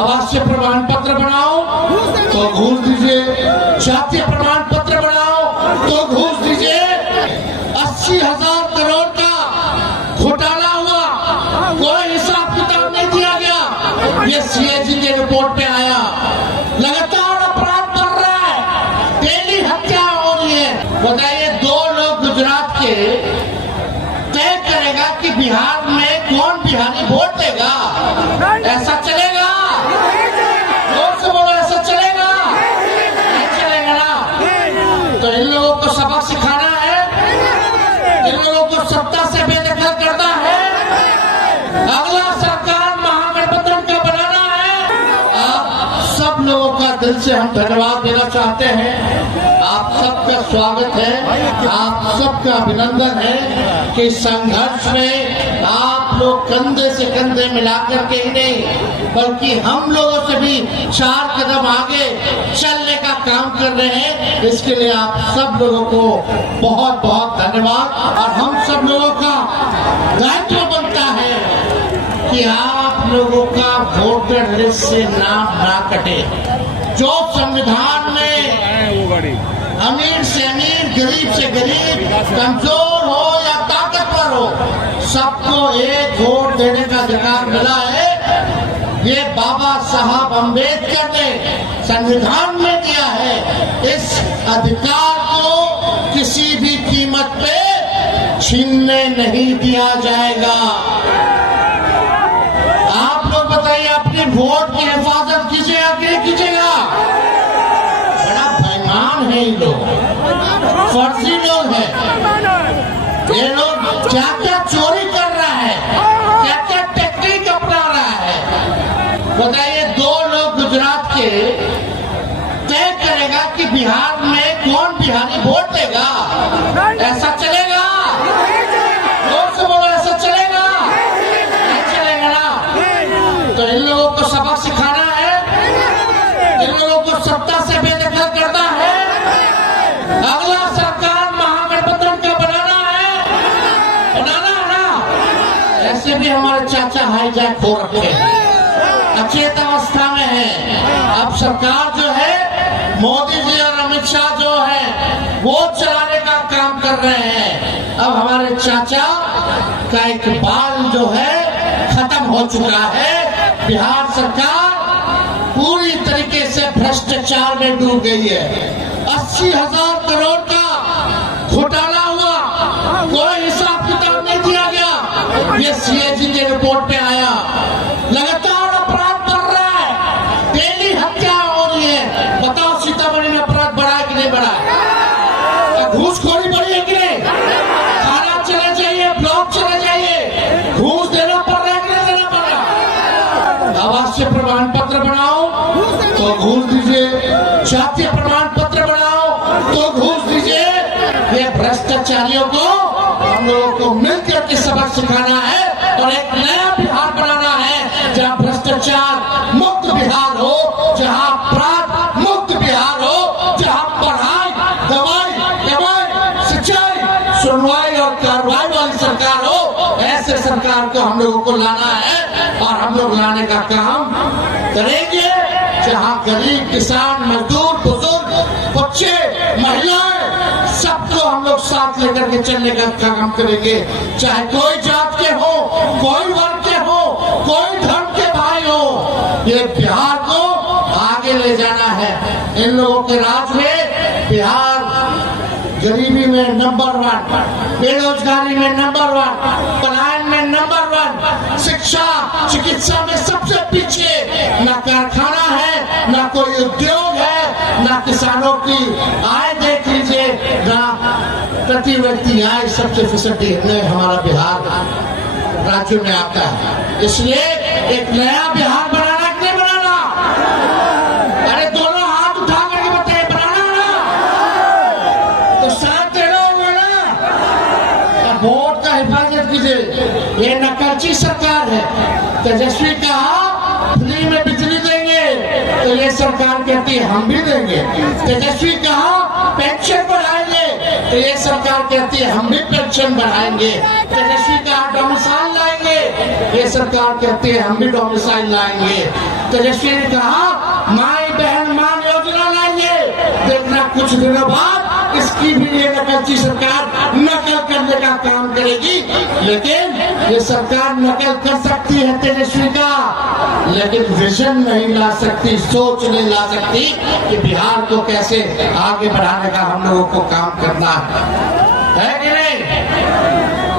आवासीय प्रमाण पत्र बनाओ तो घूस दीजिए, जातीय प्रमाण पत्र बनाओ तो घूस दीजिए। 80,000 करोड़ का घोटाला हुआ, कोई हिसाब किताब नहीं दिया गया। ये सीएजी की रिपोर्ट पे आया। लगातार अपराध बढ़ रहा है, डेली हत्या हो रही है। बताइए, 2 लोग गुजरात के तय करेगा कि बिहार में कौन बिहारी वोट देगा? ऐसा चलेगा? जोर से बोलो, ऐसा चलेगा? नहीं चलेगा ना। तो इन लोगों को सबक सिखाना है, इन लोगों को सत्ता से बेदखल करना है। अगला सरकार महागठबंधन का बनाना है। आप सब लोगों का दिल से हम धन्यवाद देना चाहते हैं। आप सबका स्वागत है, आप सबका अभिनंदन है कि संघर्ष में आप लोग कंधे से कंधे मिलाकर के ही नहीं बल्कि हम लोगों से भी 4 कदम आगे चलने का काम कर रहे हैं। इसके लिए आप सब लोगों को बहुत बहुत धन्यवाद। और हम सब लोगों का दायित्व बनता है कि आप लोगों का वोटर लिस्ट से नाम ना कटे। जो संविधान में अमीर से अमीर, गरीब से गरीब, कमजोर हो या ताकतवर हो, सबको एक वोट देने का अधिकार मिला है। ये बाबा साहब अम्बेडकर ने संविधान में दिया है। इस अधिकार को किसी भी कीमत पे छीनने नहीं दिया जाएगा। आप लोग बताइए, अपने वोट की हिफाजत कीजिएगा कि नहीं कीजिएगा? बड़ा बेईमान है ये लोग, फर्जी लोग हैं। ये लोग क्या क्या चोरी कर रहा है, क्या क्या टेक्निक अपना रहा है। बताइए, 2 लोग गुजरात के तय करेगा कि बिहार में कौन बिहारी वोट देगा? ऐसा चलेगा? जोर से बोलो, ऐसा चलेगा? नहीं चलेगा ना। तो इन लोगों को सबक सिखाना है, इन लोगों को सत्ता से बेदखल करना है। अगला सरकार महागठबंधन का बनाना है ना। ऐसे भी हमारे चाचा हाईजैक हो रखे हैं, अचेत अवस्था में है। अब सरकार जो है, मोदी जी और अमित शाह जो है, वो चलाने का काम कर रहे हैं। अब हमारे चाचा का एक बाल जो है खत्म हो चुका है। बिहार सरकार पूरी तरीके से भ्रष्टाचार में डूब गई है। 80,000 करोड़ का घोटाला हुआ, कोई हिसाब किताब नहीं दिया गया। ये सीएजी की रिपोर्ट पे आया। लगातार अपराध बढ़ रहा है, डेली हत्या हो रही है। बताओ, सीतामढ़ी में अपराध बढ़ा है कि नहीं बढ़ा है? घूसखोरी बढ़ी है कि नहीं? थाना चले जाइए, ब्लॉक चले जाइए, घूस देना पड़ रहा है कि नहीं देना पड़ रहा? आवासीय प्रमाण पत्र बनाओ तो घूस दीजिए, जातीय प्रमाण पत्र बनाओ तो घूस दीजिए। ये भ्रष्टाचारियों को हम लोगों को मिलकर के सबक सिखाना है और एक नया बिहार बनाना है, जहाँ भ्रष्टाचार मुक्त बिहार हो, जहाँ अपराध मुक्त बिहार हो, जहाँ पढ़ाई, दवाई, सिंचाई, सुनवाई और कार्रवाई वाली सरकार हो। ऐसे सरकार को हम लोगों को लाना है और हम लोग लाने का काम करेंगे, जहाँ गरीब, किसान, मजदूर, बुजुर्ग, बच्चे, महिलाएं, सबको हम लोग साथ लेकर के चलने का काम करेंगे। चाहे कोई जात के हो, कोई वर्ग के हो, कोई धर्म के भाई हो, ये बिहार को आगे ले जाना है। इन लोगों के राज में बिहार गरीबी में नंबर 1, बेरोजगारी में नंबर 1, पलायन में नंबर 1, शिक्षा चिकित्सा में सबसे पीछे। ना कारखाना है, ना कोई उद्योग है, ना किसानों की आय देख लीजिए, ना प्रति व्यक्ति आय सबसे फीसदी में हमारा बिहार राज्य में आता है। इसलिए एक नया बिहार बनाना कि नहीं बनाना? अरे दोनों हाथ उठा करके बताइए, बनाना ना? तो साथ देना होगा ना। अब वोट का हिफाजत कीजिए। ये नकलची सरकार है। तेजस्वी कहा फ्री में बिजली देंगे, तो ये सरकार कहती है हम भी देंगे। तेजस्वी कहा पेंशन बढ़ाएंगे, तो ये सरकार कहती है हम भी पेंशन बढ़ाएंगे। तेजस्वी कहा डोमिसाइल लाएंगे, ये सरकार कहती है हम भी डोमिसाइल लाएंगे। तेजस्वी ने कहा माई बहन मान योजना लाएंगे। देखना कुछ दिनों बाद इसकी भी ये नकलची सरकार नकल करने का काम करेगी। लेकिन ये सरकार नकल कर सकती है तेजस्वी का, लेकिन विजन नहीं ला सकती, सोच नहीं ला सकती कि बिहार को कैसे आगे बढ़ाने का हम लोगों को काम करना है कि नहीं।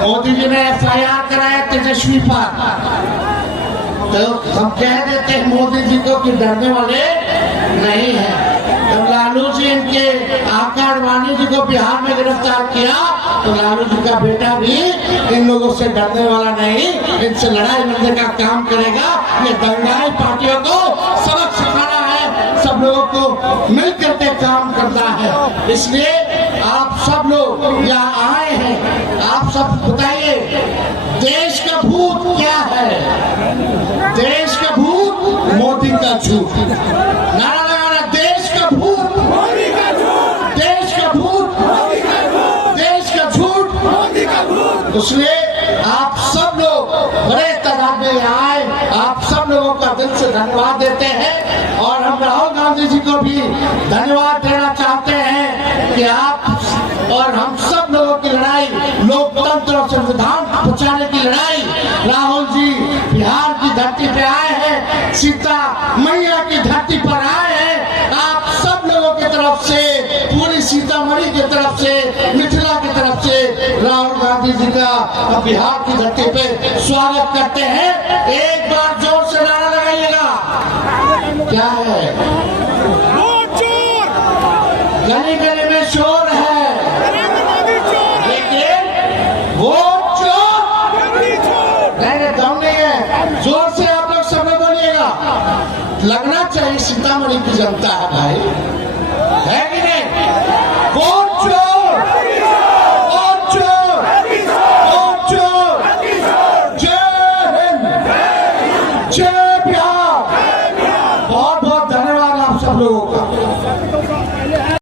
मोदी जी ने FIR कराया तेजस्वी पर, तो हम कह देते हैं मोदी जी को कि डरने वाले नहीं है। जब लालू जी इनके आका अडवाणी जी को बिहार में गिरफ्तार किया तो लालू जी का बेटा भी इन लोगों से डरने वाला नहीं, इनसे लड़ाई लड़ने का काम करेगा। ये दंगाई पार्टियों को सबक सिखाना है, सब लोगों को मिल करके काम करना है। इसलिए आप सब लोग यहाँ आए हैं, आप सब बताइए देश का भूत क्या है। देश का भूत मोदी का झूठ। नारा लगाना देश का भूत मोदी का झूठ, देश का भूत मोदी का झूठ, देश का झूठ मोदी का झूठ। इसलिए आप सब लोग बड़े तादाद में आए, आप सब लोगों का दिल से धन्यवाद देते हैं। और हम राहुल गांधी जी को भी धन्यवाद देना चाहते हैं कि आप और हम सब लोगों की लड़ाई, लोकतंत्र और संविधान बचाने की लड़ाई, राहुल जी बिहार की धरती पे आए हैं, सीता मैया की धरती पर आए हैं। आप सब लोगों की तरफ से, पूरी सीतामढ़ी की तरफ से, मिथिला की तरफ से राहुल गांधी जी का बिहार की धरती पे स्वागत करते हैं। एक बार जोर से नारा लगाइएगा। क्या है? गली गली में शोर है, लेकिन वो चोर नहीं, दम नहीं है। जोर से आप लोग सब लोग बोलिएगा। लगना चाहिए सीतामढ़ी की जनता है भाई, है कि नहीं? वो चोर, वो चोर, वो चोर। जय हिंद, जय बिहार। बहुत बहुत धन्यवाद आप सब लोगों को।